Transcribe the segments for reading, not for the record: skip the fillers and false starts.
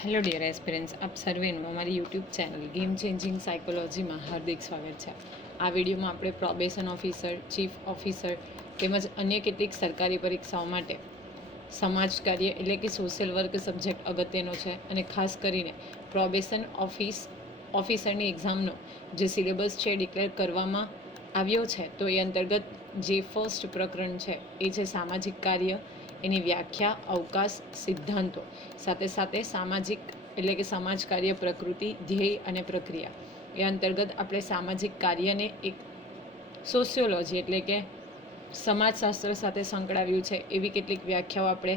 Hello dear aspirants, આપ સર્વેનું અમારી YouTube channel game changing સાયકોલોજીમાં હાર્દિક સ્વાગત છે. આ વિડીયોમાં આપણે પ્રોબેશન ઓફિસર, ચીફ ઓફિસર તેમજ અન્ય કેટલીક સરકારી પરીક્ષાઓ માટે સમાજ કાર્ય એટલે કે સોશિયલ વર્ક સબ્જેક્ટ અગત્યનો છે અને ખાસ કરીને પ્રોબેશન ઓફિસરની એક્ઝામનો જે સિલેબસ છે ડિક્લેર કરવામાં આવ્યો છે, તો એ અંતર્ગત જે ફર્સ્ટ પ્રકરણ છે એ છે સામાજિક કાર્ય, એની વ્યાખ્યા, અવકાશ, સિદ્ધાંતો, સાથે સાથે સામાજિક એટલે કે સમાજ કાર્ય પ્રકૃતિ, ધ્યેય અને પ્રક્રિયા. એ અંતર્ગત આપણે સામાજિક કાર્યને એક સોશિયોલોજી એટલે કે સમાજશાસ્ત્ર સાથે સંકળાવ્યું છે એવી કેટલીક વ્યાખ્યાઓ આપણે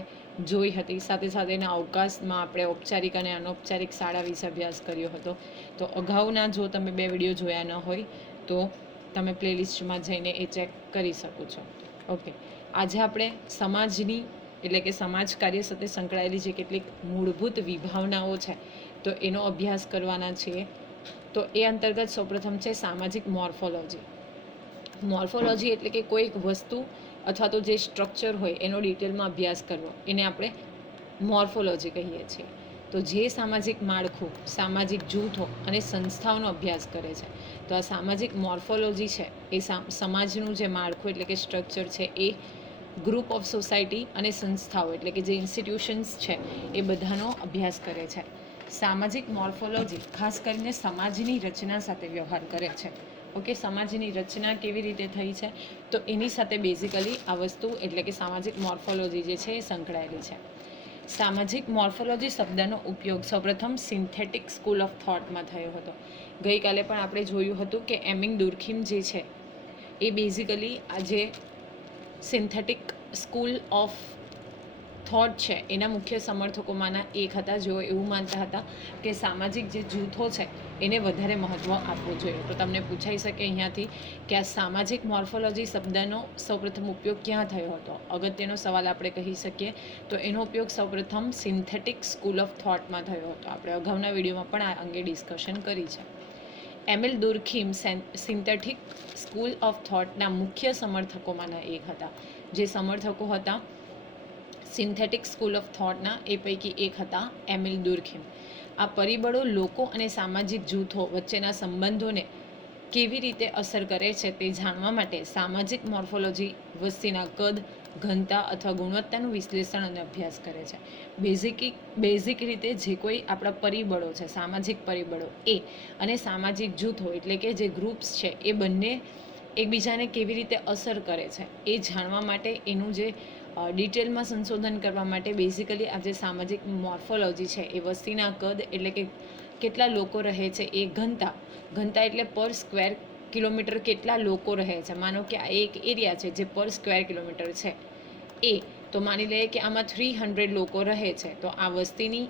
જોઈ હતી. સાથે સાથે એના અવકાશમાં આપણે ઔપચારિક અને અનૌપચારિક શાળા વિશે અભ્યાસ કર્યો હતો. તો અગાઉના જો તમે 2 વિડીયો જોયા ન હોય તો તમે પ્લેલિસ્ટમાં જઈને એ ચેક કરી શકો છો. ઓકે, આજે આપણે સમાજની એટલે કે સમાજ કાર્ય સાથે સંકળાયેલી જે કેટલીક મૂળભૂત વિભાવનાઓ છે તો એનો અભ્યાસ કરવાના છીએ. તો એ અંતર્ગત સૌપ્રથમ છે સામાજિક મોર્ફોલોજી. મોર્ફોલોજી એટલે કે કોઈ એક વસ્તુ અથવા તો જે સ્ટ્રક્ચર હોય એનો ડિટેલમાં અભ્યાસ કરવો, એને આપણે મોર્ફોલોજી કહીએ છીએ. તો જે સામાજિક માળખું, સામાજિક જૂથો અને સંસ્થાઓનો અભ્યાસ કરે છે, તો આ સામાજિક મોર્ફોલોજી છે એ સમાજનું જે માળખું એટલે કે સ્ટ્રક્ચર છે એ ગ્રુપ ઓફ સોસાયટી અને સંસ્થાઓ એટલે કે જે ઇન્સ્ટિટ્યુશન્સ છે એ બધાનો અભ્યાસ કરે છે. સામાજિક મોર્ફોલોજી ખાસ કરીને સમાજની રચના સાથે વ્યવહાર કરે છે. ઓકે, સમાજની રચના કેવી રીતે થઈ છે તો એની સાથે બેઝિકલી આ વસ્તુ એટલે કે સામાજિક મોર્ફોલોજી જે છે એ સંકળાયેલી છે. સામાજિક મોર્ફોલોજી શબ્દનો ઉપયોગ સૌપ્રથમ સિન્થેટિક સ્કૂલ ઓફ થોટમાં થયો હતો. ગઈકાલે પણ આપણે જોયું હતું કે એમિંગ દુર્ખીમ જે છે એ બેઝિકલી આજે સિન્થેટિક સ્કૂલ ઓફ થોટ છે એના મુખ્ય સમર્થકોમાંના એક હતા, જેઓ એવું માનતા હતા કે સામાજિક જે જૂથો છે એને વધારે મહત્ત્વ આપવું જોઈએ. તો તમને પૂછાઈ શકે અહીંયાથી કે આ સામાજિક મોર્ફોલોજી શબ્દનો સૌપ્રથમ ઉપયોગ ક્યાં થયો હતો? અગત્યનો સવાલ આપણે કહી શકીએ. તો એનો ઉપયોગ સૌપ્રથમ સિન્થેટિક સ્કૂલ ઓફ થોટમાં થયો હતો. આપણે અગાઉના વિડીયોમાં પણ આ અંગે ડિસ્કશન કરી છે. Emile Durkheim synthetic school of થોટના મુખ્ય સમર્થકોમાંના એક હતા. જે સમર્થકો હતા સિન્થેટિક સ્કૂલ ઓફ થોટના એ પૈકી એક હતા એમિલ દુર્ખીમ. આ પરિબળો લોકો અને સામાજિક જૂથો વચ્ચેના સંબંધોને કેવી રીતે અસર કરે છે તે જાણવા માટે સામાજિક મોર્ફોલોજી વસ્તીના કદ, ઘનતા અથવા ગુણવત્તાનું વિશ્લેષણ અને અભ્યાસ કરે છે. બેઝિક રીતે જે કોઈ આપણા પરિબળો છે, સામાજિક પરિબળો એ અને સામાજિક જૂથો એટલે કે જે ગ્રુપ્સ છે એ બંને એકબીજાને કેવી રીતે અસર કરે છે એ જાણવા માટે એનું જે ડિટેલમાં સંશોધન કરવા માટે બેઝિકલી આ જે સામાજિક મોર્ફોલોજી છે એ વસ્તીના કદ એટલે કે કેટલા લોકો રહે છે, એ ઘનતા એટલે પર સ્ક્વેર કિલોમીટર કેટલા લોકો રહે છે. માનો કે આ એક એરિયા છે જે પર સ્ક્વેર કિલોમીટર છે એ, તો માની લઈએ કે આમાં 300 લોકો રહે છે, તો આ વસ્તીની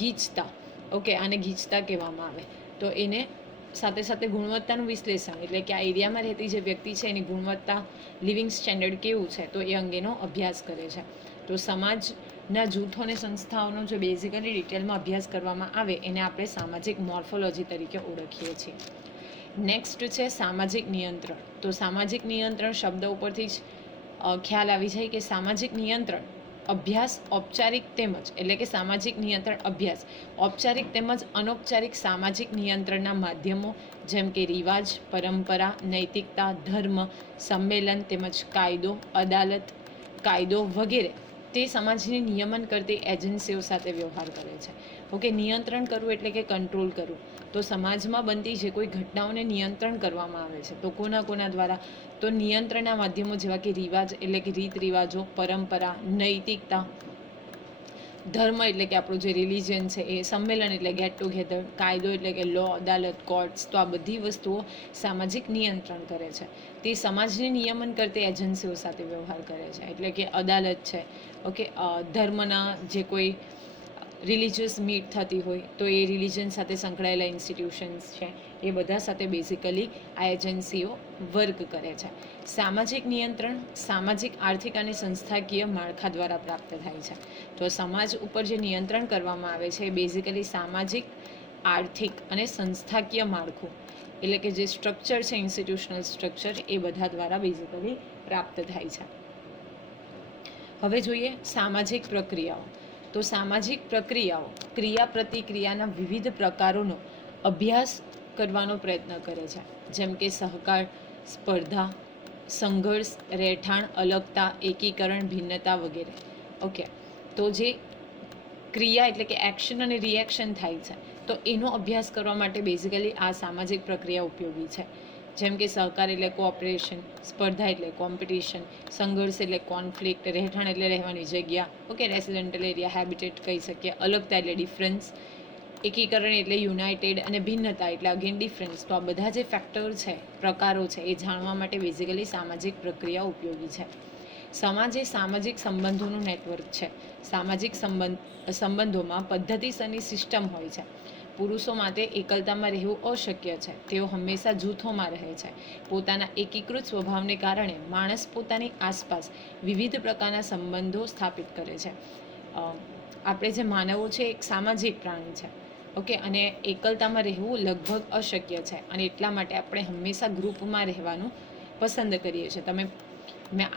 ગીચતા, ઓકે, આને ગીચતા કહેવામાં આવે. તો એને સાથે સાથે ગુણવત્તાનું વિશ્લેષણ એટલે કે આ એરિયામાં રહેતી જે વ્યક્તિ છે એની ગુણવત્તા, લિવિંગ સ્ટેન્ડર્ડ કેવું છે તો એ અંગેનો અભ્યાસ કરે છે. તો સમાજના જૂથો અને સંસ્થાઓનો જો બેઝિકલી ડિટેલમાં અભ્યાસ કરવામાં આવે એને આપણે સામાજિક મોર્ફોલોજી તરીકે ઓળખીએ છીએ. નેક્સ્ટ છે સામાજિક નિયંત્રણ. તો સામાજિક નિયંત્રણ શબ્દ ઉપરથી જ ખ્યાલ આવી જાય કે સામાજિક નિયંત્રણ અભ્યાસ ઔપચારિક તેમજ એટલે કે સામાજિક નિયંત્રણ અભ્યાસ ઔપચારિક તેમજ અનૌપચારિક સામાજિક નિયંત્રણના માધ્યમો જેમ કે રિવાજ, પરંપરા, નૈતિકતા, ધર્મ, સંમેલન તેમજ કાયદો, અદાલત, કાયદો વગેરે તે સમાજની નિયમન કરતી એજન્સીઓ સાથે વ્યવહાર કરે છે. ઓકે, નિયંત્રણ કરવું એટલે કે કંટ્રોલ કરવું. તો સમાજમાં બનતી જે કોઈ ઘટનાઓને નિયંત્રણ કરવામાં આવે છે તો કોના દ્વારા? તો નિયંત્રણના માધ્યમો જેવા કે રિવાજ એટલે કે રીત રિવાજો, પરંપરા, નૈતિકતા, ધર્મ એટલે કે આપણું જે રિલિજન છે એ, સંમેલન એટલે ગેટ ટુગેધર, કાયદો એટલે કે લો, અદાલત, કોર્ટ્સ. તો આ બધી વસ્તુઓ સામાજિક નિયંત્રણ કરે છે. તે સમાજને નિયમન કરતી એજન્સીઓ સાથે વ્યવહાર કરે છે એટલે કે અદાલત છે, ઓકે, ધર્મના જે કોઈ રિલિજિયસ મીટ થતી હોય તો એ રિલિજન સાથે સંકળાયેલા ઇન્સ્ટિટ્યુશન્સ છે એ બધા સાથે બેઝિકલી આ એજન્સીઓ વર્ક કરે છે. સામાજિક નિયંત્રણ સામાજિક, આર્થિક અને સંસ્થાકીય માળખા દ્વારા પ્રાપ્ત થાય છે. તો સમાજ ઉપર જે નિયંત્રણ કરવામાં આવે છે એ બેઝિકલી સામાજિક, આર્થિક અને સંસ્થાકીય માળખું એટલે કે જે સ્ટ્રક્ચર છે, ઇન્સ્ટિટ્યુશનલ સ્ટ્રક્ચર, એ બધા દ્વારા બેઝિકલી પ્રાપ્ત થાય છે. હવે જોઈએ સામાજિક પ્રક્રિયાઓ. તો સામાજિક પ્રક્રિયાઓ ક્રિયા પ્રતિક્રિયાના વિવિધ પ્રકારોનો અભ્યાસ કરવાનો પ્રયત્ન કરે છે, જેમ કે સહકાર, સ્પર્ધા, સંઘર્ષ, રહેઠાણ, અલગતા, એકીકરણ, ભિન્નતા વગેરે. ઓકે, તો જે ક્રિયા એટલે કે એક્શન અને રિએક્શન થાય છે, તો એનો અભ્યાસ કરવા માટે બેઝિકલી આ સામાજિક પ્રક્રિયા ઉપયોગી છે. જેમ કે સહકાર એટલે કોઓપરેશન, સ્પર્ધા એટલે કોમ્પિટિશન, સંઘર્ષ એટલે કોન્ફ્લિક્ટ, રહેઠાણ એટલે રહેવાની જગ્યા, ઓકે, રેસિડેન્ટલ એરિયા, હેબિટેટ કહી શકીએ, અલગતા એટલે ડિફરન્સ, એકીકરણ એટલે યુનાઇટેડ, અને ભિન્નતા એટલે અગેન ડિફરન્સ. તો આ બધા જે ફેક્ટર છે, પ્રકારો છે, એ જાણવા માટે બેઝિકલી સામાજિક પ્રક્રિયા ઉપયોગી છે. સમાજ એ સામાજિક સંબંધોનું નેટવર્ક છે. સામાજિક સંબંધોમાં પદ્ધતિસરની સિસ્ટમ હોય છે. પુરુષો માટે એકલતામાં રહેવું અશક્ય છે. તેઓ હંમેશા જૂથોમાં રહે છે. પોતાના એકીકૃત સ્વભાવને કારણે માણસ પોતાની આસપાસ વિવિધ પ્રકારના સંબંધો સ્થાપિત કરે છે. આપણે જે માનવો છે એક સામાજિક પ્રાણી છે, ઓકે, અને એકલતામાં રહેવું લગભગ અશક્ય છે, અને એટલા માટે આપણે હંમેશા ગ્રુપમાં રહેવાનું પસંદ કરીએ છીએ. મેં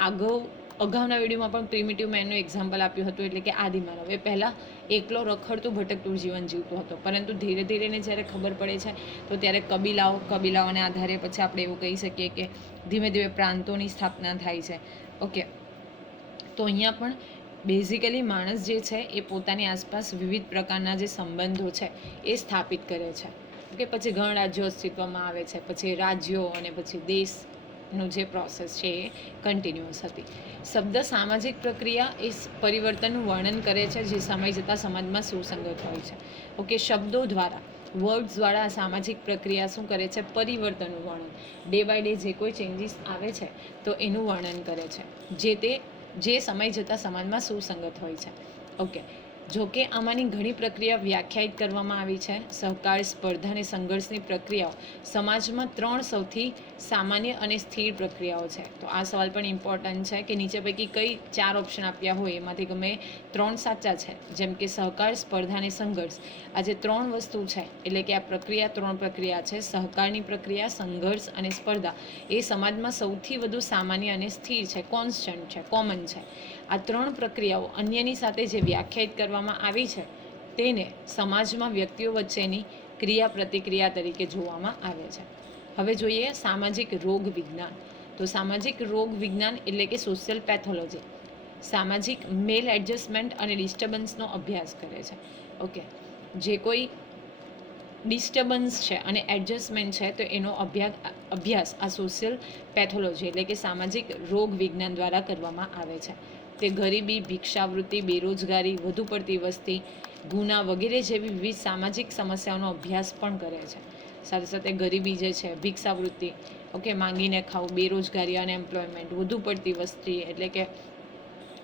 અગાઉના વિડીયોમાં પણ પ્રિમિટિવ મેનનું એક્ઝામ્પલ આપ્યું હતું, એટલે કે આદિમાનવ. એ પહેલાં એકલો રખડતું ભટકતું જીવન જીવતો હતો, પરંતુ ધીરે ધીરે જ્યારે ખબર પડે છે તો ત્યારે કબીલાઓના આધારે પછી આપણે એવું કહી શકીએ કે ધીમે ધીમે પ્રાંતોની સ્થાપના થાય છે. ઓકે, તો અહીંયા પણ બેઝિકલી માણસ જે છે એ પોતાની આસપાસ વિવિધ પ્રકારના જે સંબંધો છે એ સ્થાપિત કરે છે. ઓકે, પછી ગણરાજ્યો અસ્તિત્વમાં આવે છે, પછી રાજ્યો અને પછી દેશનું જે પ્રોસેસ છે એ કન્ટિન્યુઅસ હતી. શબ્દ સામાજિક પ્રક્રિયા એ પરિવર્તનનું વર્ણન કરે છે જે સમય જતાં સમાજમાં સુસંગત હોય છે. ઓકે, શબ્દો દ્વારા, વર્ડ્સ દ્વારા સામાજિક પ્રક્રિયા શું કરે છે? પરિવર્તનનું વર્ણન. ડે બાય ડે જે કોઈ ચેન્જીસ આવે છે તો એનું વર્ણન કરે છે, જે સમય જતાં સમાજમાં સુસંગત હોય છે. ઓકે, જોકે આમાંની ઘણી પ્રક્રિયા વ્યાખ્યાયિત કરવામાં આવી છે. સહકાર, સ્પર્ધા અને સંઘર્ષની પ્રક્રિયાઓ સમાજમાં 3 સૌથી સામાન્ય અને સ્થિર પ્રક્રિયાઓ છે. તો આ સવાલ પણ ઇમ્પોર્ટન્ટ છે કે નીચે પૈકી કઈ 4 ઓપ્શન આપ્યા હોય એમાંથી ગમે 3 સાચા છે. જેમ કે સહકાર, સ્પર્ધા અને સંઘર્ષ, આ જે 3 વસ્તુ છે, એટલે કે આ પ્રક્રિયા 3 પ્રક્રિયા છે, સહકારની પ્રક્રિયા, સંઘર્ષ અને સ્પર્ધા, એ સમાજમાં સૌથી વધુ સામાન્ય અને સ્થિર છે, કોન્સ્ટન્ટ છે, કોમન છે. આ 3 પ્રક્રિયાઓ અન્યની સાથે જે વ્યાખ્યાયિત કરવામાં આવી છે તેને સમાજમાં વ્યક્તિઓ વચ્ચેની ક્રિયા પ્રતિક્રિયા તરીકે જોવામાં આવે છે. હવે જોઈએ સામાજિક રોગ વિજ્ઞાન. તો સામાજિક રોગ વિજ્ઞાન એટલે કે સોશિયલ પેથોલોજી સામાજિક મેલ એડજસ્ટમેન્ટ અને ડિસ્ટર્બન્સનો અભ્યાસ કરે છે. ઓકે, જે કોઈ ડિસ્ટર્બન્સ છે અને એડજસ્ટમેન્ટ છે તો એનો અભ્યાસ આ સોશિયલ પેથોલોજી એટલે કે સામાજિક રોગ વિજ્ઞાન દ્વારા કરવામાં આવે છે. તે ગરીબી, ભિક્ષાવૃત્તિ, બેરોજગારી, વધુ પડતી વસ્તી, ગુના વગેરે જેવી વિવિધ સામાજિક સમસ્યાઓનો અભ્યાસ પણ કરે છે. સાથે સાથે ગરીબી જે છે, ભિક્ષાવૃત્તિ, ઓકે, માંગીને ખાવું, બેરોજગારી, અનએમ્પ્લોયમેન્ટ, વધુ પડતી વસ્તી એટલે કે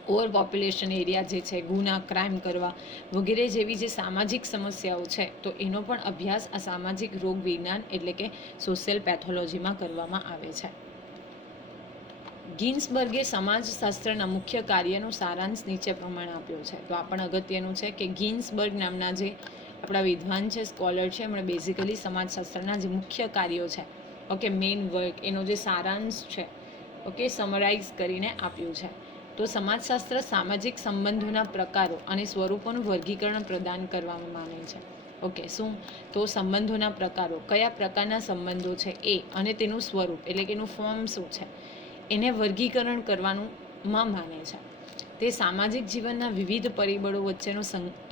ઓવર પોપ્યુલેશન એરિયા જે છે, ગુના, ક્રાઇમ કરવા વગેરે જેવી જે સામાજિક સમસ્યાઓ છે તો એનો પણ અભ્યાસ આ સામાજિક રોગ વિજ્ઞાન એટલે કે સોશિયલ પેથોલોજીમાં કરવામાં આવે છે. ગિન્સબર્ગે સમાજશાસ્ત્રના મુખ્ય કાર્યનો સારાંશ નીચે પ્રમાણે આપ્યો છે. તો આ પણ અગત્યનું છે કે ગિન્સબર્ગ નામના જે આપણા વિદ્વાન છે, સ્કોલર છે, એમણે બેઝિકલી સમાજશાસ્ત્રના જે મુખ્ય કાર્યો છે, ઓકે, મેઇન વર્ક, એનો જે સારાંશ છે, ઓકે, સમરાઇઝ કરીને આપ્યું છે. તો સમાજશાસ્ત્ર સામાજિક સંબંધોના પ્રકારો અને સ્વરૂપોનું વર્ગીકરણ પ્રદાન કરવામાં માને છે. ઓકે, શું? તો સંબંધોના પ્રકારો, કયા પ્રકારના સંબંધો છે એ, અને તેનું સ્વરૂપ એટલે કે એનું ફોર્મ શું છે, એને વર્ગીકરણ કરવાનું માને છે. તે સામાજિક જીવનના વિવિધ પરિબળો વચ્ચેનો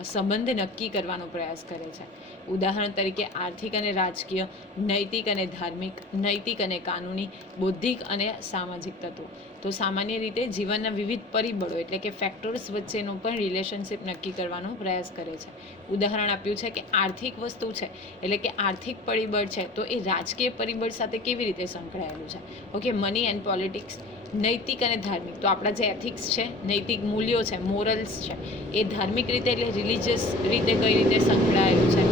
સંબંધ નક્કી કરવાનો પ્રયાસ કરે છે. ઉદાહરણ તરીકે આર્થિક અને રાજકીય, નૈતિક અને ધાર્મિક, નૈતિક અને કાનૂની, બૌદ્ધિક અને સામાજિક તત્વો. તો સામાન્ય રીતે જીવનના વિવિધ પરિબળો એટલે કે ફેક્ટર્સ વચ્ચેનો પણ રિલેશનશિપ નક્કી કરવાનો પ્રયાસ કરે છે. ઉદાહરણ આપ્યું છે કે આર્થિક વસ્તુ છે એટલે કે આર્થિક પરિબળ છે તો એ રાજકીય પરિબળ સાથે કેવી રીતે સંકળાયેલું છે. Okay, money and politics. નૈતિક અને ધાર્મિક, તો આપણા જે એથિક્સ છે, નૈતિક મૂલ્યો છે, મોરલ્સ છે, એ ધાર્મિક રીતે એટલે રિલિજિયસ રીતે કઈ રીતે સંકળાયેલું છે.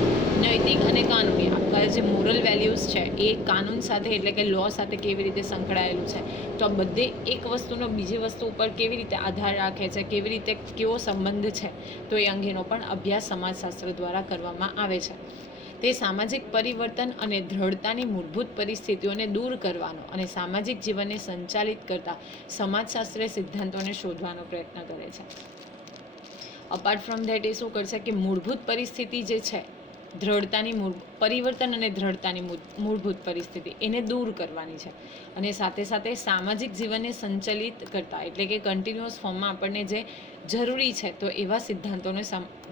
નૈતિક અને કાનૂની, આપણા જે મોરલ વેલ્યુઝ છે એ કાનૂન સાથે એટલે કે લો સાથે કેવી રીતે સંકળાયેલું છે. તો આ બધે એક વસ્તુનો બીજી વસ્તુ ઉપર કેવી રીતે આધાર રાખે છે, કેવી રીતે કેવો સંબંધ છે, તો એ અંગેનો પણ અભ્યાસ સમાજશાસ્ત્ર દ્વારા કરવામાં આવે છે. તે સામાજિક પરિવર્તન અને દ્રઢતાની મૂળભૂત પરિસ્થિતિઓને દૂર કરવાનો અને સામાજિક જીવનને સંચાલિત કરતા સમાજશાસ્ત્રીય સિદ્ધાંતોને શોધવાનો પ્રયત્ન કરે છે. અપાર્ટ ફ્રોમ ધેટ એ શું કરશે કે મૂળભૂત પરિસ્થિતિ જે છે, પરિવર્તન અને દ્રઢતાની મૂળભૂત પરિસ્થિતિ એને દૂર કરવાની છે. અને સાથે સાથે સામાજિક જીવનને સંચાલિત કરતા એટલે કે કન્ટિન્યુઅસ ફોર્મમાં આપણને જે જરૂરી છે તો એવા સિદ્ધાંતોને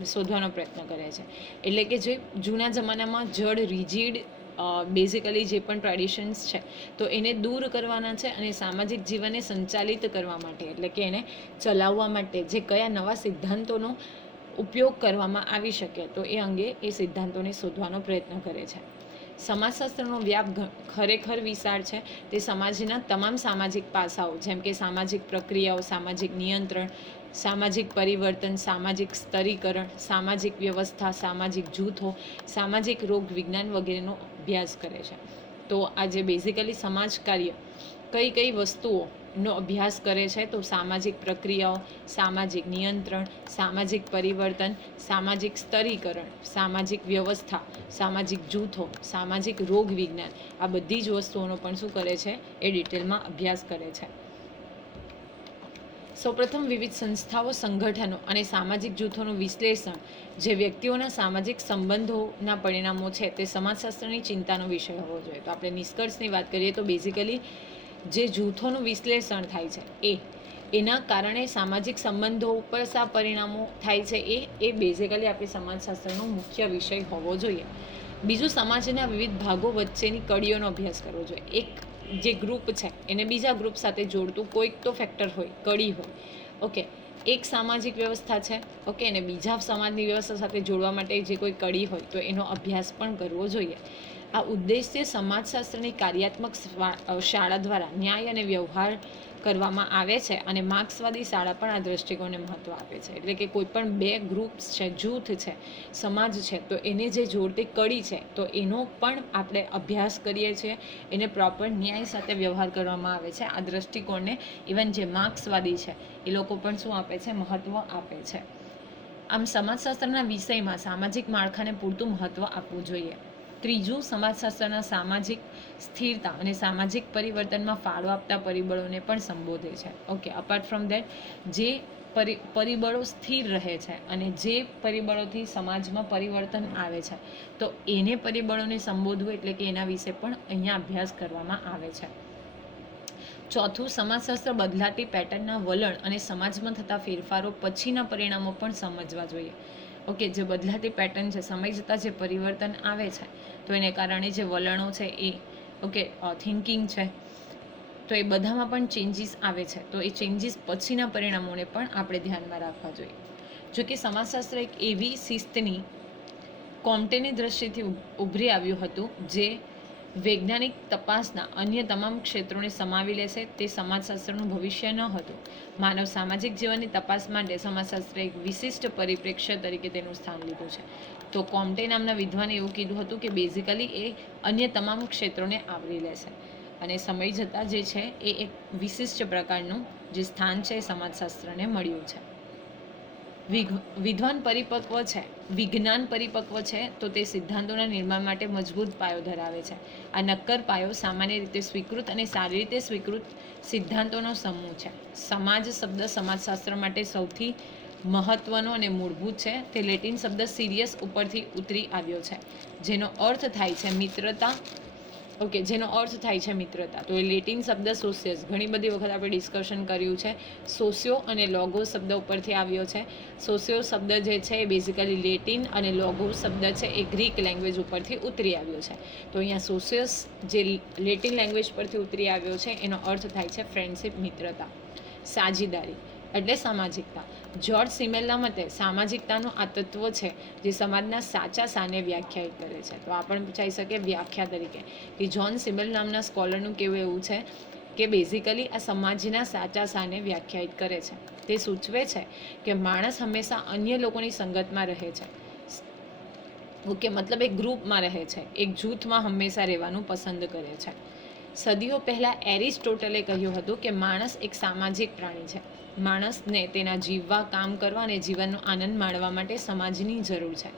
શોધવાનો પ્રયત્ન કરે છે. એટલે કે જે જૂના જમાનામાં જડ રિજિડ બેઝિકલી જે પણ ટ્રેડિશન્સ છે તો એને દૂર કરવાના છે અને સામાજિક જીવનને સંચાલિત કરવા માટે એટલે કે એને ચલાવવા માટે જે કયા નવા સિદ્ધાંતોનો ઉપયોગ કરવામાં આવી શકે તો એ અંગે એ સિદ્ધાંતોને શોધવાનો પ્રયત્ન કરે છે. સમાજશાસ્ત્રનો વ્યાપ ખરેખર વિશાળ છે. તે સમાજના તમામ સામાજિક પાસાઓ જેમ કે સામાજિક પ્રક્રિયાઓ, સામાજિક નિયંત્રણ, સામાજિક પરિવર્તન, સામાજિક સ્તરીકરણ, સામાજિક વ્યવસ્થા, સામાજિક જૂથો, સામાજિક રોગ વિજ્ઞાન વગેરેનો અભ્યાસ કરે છે. તો આજે બેઝિકલી સમાજ કાર્ય કઈ વસ્તુઓનો અભ્યાસ કરે છે તો સામાજિક પ્રક્રિયાઓ, સામાજિક નિયંત્રણ, સામાજિક પરિવર્તન, સામાજિક સ્તરીકરણ, સામાજિક વ્યવસ્થા, સામાજિક જૂથો, સામાજિક રોગ વિજ્ઞાન, આ બધી જ વસ્તુઓનો પણ શું કરે છે એ ડિટેલમાં અભ્યાસ કરે છે. સૌપ્રથમ વિવિધ સંસ્થાઓ, સંગઠનો અને સામાજિક જૂથોનું વિશ્લેષણ જે વ્યક્તિઓના સામાજિક સંબંધોના પરિણામો છે તે સમાજશાસ્ત્રની ચિંતાનો વિષય હોવો જોઈએ. તો આપણે નિષ્કર્ષની વાત કરીએ તો બેઝિકલી જે જૂથોનું વિશ્લેષણ થાય છે એના કારણે સામાજિક સંબંધો ઉપર શા પરિણામો થાય છે એ બેઝિકલી આપણી સમાજશાસ્ત્રનો મુખ્ય વિષય હોવો જોઈએ. બીજું, સમાજના વિવિધ ભાગો વચ્ચેની કડીઓનો અભ્યાસ કરવો જોઈએ. એક જે ગ્રુપ છે એને બીજા ગ્રુપ સાથે જોડતું કોઈક તો ફેક્ટર હોય, કડી હોય. ઓકે, એક સામાજિક વ્યવસ્થા છે, ઓકે, અને બીજા સમાજની વ્યવસ્થા સાથે જોડવા માટે જે કોઈ કડી હોય તો એનો અભ્યાસ પણ કરવો જોઈએ. આ ઉદ્દેશ્ય સમાજશાસ્ત્રની કાર્યાત્મક શાળા દ્વારા ન્યાય અને વ્યવહાર કરવામાં આવે છે અને માર્ક્સવાદી શાળા પણ આ દ્રષ્ટિકોણને મહત્ત્વ આપે છે. એટલે કે કોઈ પણ બે ગ્રુપ્સ છે, જૂથ છે, સમાજ છે તો એને જે જોડતી કડી છે તો એનો પણ આપણે અભ્યાસ કરીએ છીએ. એને પ્રોપર ન્યાય સાથે વ્યવહાર કરવામાં આવે છે. આ દ્રષ્ટિકોણને ઇવન જે માર્ક્સવાદી છે એ લોકો પણ શું આપે છે, મહત્ત્વ આપે છે. આમ સમાજશાસ્ત્રના વિષયમાં સામાજિક માળખાને પૂરતું મહત્ત્વ આપવું જોઈએ. ત્રીજું, સમાજશાસ્ત્રના સામાજિક સ્થિરતા અને સામાજિક પરિવર્તનમાં ફાળો આપતા પરિબળોને પણ સંબોધે છે. ઓકે, અપાર્ટ ફ્રોમ ધેટ જે પરિબળો સ્થિર રહે છે અને જે પરિબળોથી સમાજમાં પરિવર્તન આવે છે તો એને પરિબળોને સંબોધવું એટલે કે એના વિશે પણ અહીંયા અભ્યાસ કરવામાં આવે છે. ચોથું, સમાજશાસ્ત્ર બદલાતી પેટર્નના વલણ અને સમાજમાં થતા ફેરફારો પછીના પરિણામો પણ સમજવા જોઈએ. ઓકે, જે બદલાતી પેટર્ન છે, સમય જતાં જે પરિવર્તન આવે છે તો એને કારણે જે વલણો છે એ થિંકિંગ છે તો એ બધામાં પણ ચેન્જીસ આવે છે. તો એ ચેન્જીસ પછીના પરિણામોને પણ આપણે ધ્યાનમાં રાખવા જોઈએ. જો કે સમાજશાસ્ત્ર એક એવી શિસ્તની કોમ્ટેની દ્રષ્ટિથી ઉભરી આવ્યું હતું જે વૈજ્ઞાનિક તપાસના અન્ય તમામ ક્ષેત્રોને સમાવી લેશે. તે સમાજશાસ્ત્રનું ભવિષ્ય ન હતું. માનવ સામાજિક જીવનની તપાસ માટે સમાજશાસ્ત્રે એક વિશિષ્ટ પરિપ્રેક્ષ્ય તરીકે તેનું સ્થાન લીધું છે. તો કોમ્ટે નામના વિદ્વાને એવું કીધું હતું કે બેઝિકલી એ અન્ય તમામ ક્ષેત્રોને આવરી લેશે અને સમય જતાં જે છે એ એક વિશિષ્ટ પ્રકારનું જે સ્થાન છે એ સમાજશાસ્ત્રને મળ્યું છે. વિદ્વાન પરિપક્વ છે, વિજ્ઞાન પરિપક્વ છે તો તે સિદ્ધાંતોના નિર્માણ માટે મજબૂત પાયો ધરાવે છે. આ નક્કર પાયો સામાન્ય રીતે સ્વીકૃત અને સારી રીતે સ્વીકૃત સિદ્ધાંતોનો સમૂહ છે. સમાજ શબ્દ સમાજશાસ્ત્ર માટે સૌથી મહત્વનો અને મૂળભૂત છે. તે લેટિન શબ્દ સિરિયસ ઉપરથી ઉતરી આવ્યો છે જેનો અર્થ થાય છે મિત્રતા. ઓકે, જેનો અર્થ થાય છે મિત્રતા. તો એ લેટિન શબ્દ સોસિયસ, ઘણી બધી વખત આપણે ડિસ્કશન કર્યું છે. સોસિયો અને લોગો શબ્દ ઉપરથી આવ્યો છે. સોસિયો શબ્દ જે છે એ બેઝિકલી લેટિન અને લોગો શબ્દ છે એ ગ્રીક લેંગ્વેજ ઉપરથી ઉતરી આવ્યો છે. તો અહીંયા સોસિયસ જે લેટિન લેંગ્વેજ પરથી ઉતરી આવ્યો છે એનો અર્થ થાય છે ફ્રેન્ડશિપ, મિત્રતા. સાજીદારી એટલે સામાજિકતા. જ્યોર્જ સિમેલના મતે સામાજિકતાનું આ તત્વ છે જે સમાજના સાચા સાને વ્યાખ્યાયિત કરે છે. તો આ પણ પૂછાઈ શકે વ્યાખ્યા તરીકે કે જ્હોન સિમેલ નામના સ્કોલરનું કહેવું એવું છે કે બેઝિકલી આ સમાજના સાચા સાને વ્યાખ્યાયિત કરે છે. તે સૂચવે છે કે માણસ હંમેશા અન્ય લોકોની સંગતમાં રહે છે. ઓકે, મતલબ એક ગ્રુપમાં રહે છે, એક જૂથમાં હંમેશા રહેવાનું પસંદ કરે છે. સદીઓ પહેલાં એરિસ્ટોટલે કહ્યું હતું કે માણસ એક સામાજિક પ્રાણી છે. માણસને તેના જીવવા, કામ કરવા અને જીવનનો આનંદ માણવા માટે સમાજની જરૂર છે.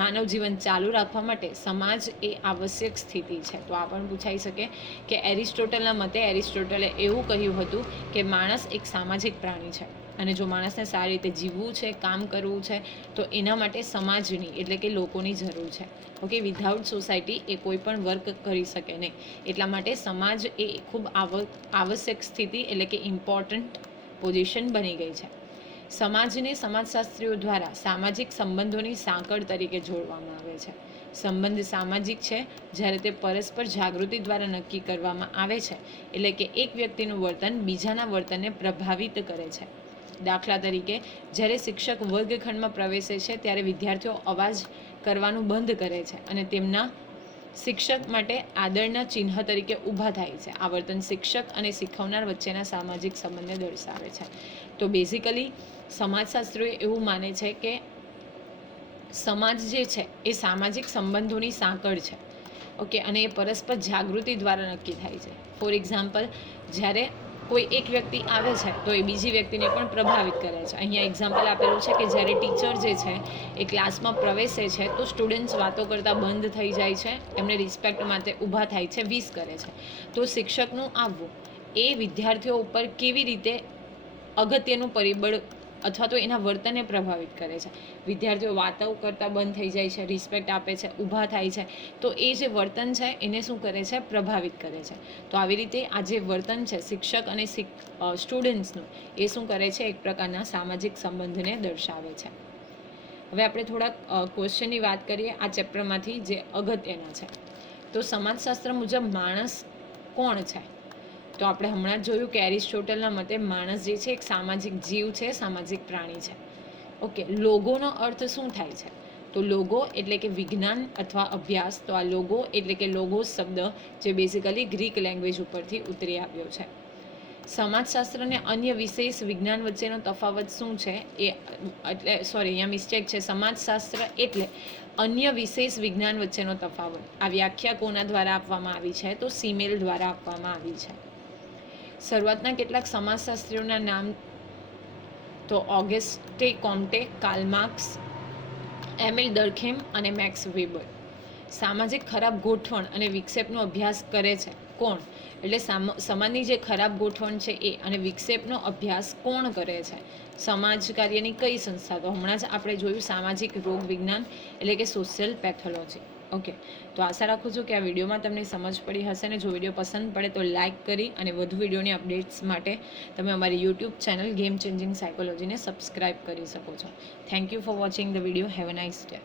માનવ જીવન ચાલુ રાખવા માટે સમાજ એ આવશ્યક સ્થિતિ છે. તો આ પણ પૂછાઈ શકે કે એરિસ્ટોટલના મતે એરિસ્ટોટલે એવું કહ્યું હતું કે માણસ એક સામાજિક પ્રાણી છે અને જો માણસને સારી રીતે જીવવું છે, કામ કરવું છે, તો એના માટે સમાજની એટલે કે લોકોની જરૂર છે. ઓકે, વિધાઉટ સોસાયટી એ કોઈ પણ વર્ક કરી શકે નહીં. એટલા માટે સમાજ એ ખૂબ આવશ્યક સ્થિતિ એટલે કે ઇમ્પોર્ટન્ટ પોઝિશન બની ગઈ છે. સમાજને સમાજશાસ્ત્રીઓ દ્વારા સામાજિક સંબંધોની સાંકળ તરીકે જોડવામાં આવે છે. સંબંધ સામાજિક છે જ્યારે તે પરસ્પર જાગૃતિ દ્વારા નક્કી કરવામાં આવે છે, એટલે કે એક વ્યક્તિનું વર્તન બીજાના વર્તનને પ્રભાવિત કરે છે. દાખલા તરીકે, જ્યારે શિક્ષક વર્ગખંડમાં પ્રવેશે છે ત્યારે વિદ્યાર્થીઓ અવાજ કરવાનું બંધ કરે છે અને તેમના શિક્ષક માટે આદરના ચિહ્ન તરીકે ઊભા થાય છે. આ વર્તન શિક્ષક અને શીખવનાર વચ્ચેના સામાજિક સંબંધને દર્શાવે છે. તો બેઝિકલી સમાજશાસ્ત્રીઓ એવું માને છે કે સમાજ જે છે એ સામાજિક સંબંધોની સાંકળ છે. ઓકે, અને એ પરસ્પર જાગૃતિ દ્વારા નક્કી થાય છે. ફોર એક્ઝામ્પલ, જ્યારે કોઈ એક વ્યક્તિ આવે છે તો એ બીજી વ્યક્તિને પણ પ્રભાવિત કરે છે. અહીંયા એક્ઝામ્પલ આપેલું છે કે જ્યારે ટીચર જે છે એ ક્લાસમાં પ્રવેશે છે તો સ્ટુડન્ટ્સ વાતો કરતાં બંધ થઈ જાય છે, એમને રિસ્પેક્ટ માટે ઊભા થાય છે, વિશ કરે છે. તો શિક્ષકનું આવવું એ વિદ્યાર્થીઓ ઉપર કેવી રીતે અગત્યનું પરિબળ અથવા તો એના વર્તનને પ્રભાવિત કરે છે. વિદ્યાર્થીઓ વાતો કરતાં બંધ થઈ જાય છે, રિસ્પેક્ટ આપે છે, ઊભા થાય છે, તો એ જે વર્તન છે એને શું કરે છે? પ્રભાવિત કરે છે. તો આવી રીતે આ જે વર્તન છે શિક્ષક અને સ્ટુડન્ટ્સનું, એ શું કરે છે? એક પ્રકારના સામાજિક સંબંધને દર્શાવે છે. હવે આપણે થોડાક ક્વેશ્ચનની વાત કરીએ આ ચેપ્ટરમાંથી જે અગત્યના છે. તો સમાજશાસ્ત્ર મુજબ માણસ કોણ છે? તો આપણે હમણાં જ જોયું કે એરિસ્ટોટલના મતે માણસ જે છે એક સામાજિક જીવ છે, સામાજિક પ્રાણી છે. ઓકે, લોગોનો અર્થ શું થાય છે? તો લોગો એટલે કે વિજ્ઞાન અથવા અભ્યાસ. તો આ લોગો એટલે કે લોગોસ શબ્દ જે બેઝિકલી ગ્રીક લેંગ્વેજ ઉપરથી ઉતરી આવ્યો છે. સમાજશાસ્ત્ર અને અન્ય વિશેષ વિજ્ઞાન વચ્ચેનો તફાવત શું છે? અહીંયા મિસ્ટેક છે. સમાજશાસ્ત્ર એટલે અન્ય વિશેષ વિજ્ઞાન વચ્ચેનો તફાવત. આ વ્યાખ્યા કોના દ્વારા આપવામાં આવી છે? તો સિમેલ દ્વારા આપવામાં આવી છે. શરૂઆતના કેટલાક સમાજશાસ્ત્રીઓના નામ તો ઓગસ્ટે કોમ્ટે, કાર્લ માર્ક્સ, એમિલ ડર્ખેમ અને મેક્સ વેબર. સામાજિક ખરાબ ગોઠવણ અને વિક્ષેપનો અભ્યાસ કરે છે કોણ? એટલે સમાજની જે ખરાબ ગોઠવણ છે એ અને વિક્ષેપનો અભ્યાસ કોણ કરે છે? સમાજ કાર્યની કઈ સંસ્થા? તો હમણાં જ આપણે જોયું સામાજિક રોગ વિજ્ઞાન એટલે કે સોશિયલ પેથોલોજી. ઓકે, તો આશા રાખું છું કે આ વિડીયોમાં તમને સમજ પડી હશે, અને જો વિડીયો પસંદ પડે તો લાઇક કરી અને વધુ વિડીયોની અપડેટ્સ માટે તમે અમારી યુટ્યુબ ચેનલ ગેમ ચેન્જિંગ સાયકોલોજીને સબસ્ક્રાઇબ કરી શકો છો. Thank you for watching the video. Have a nice day.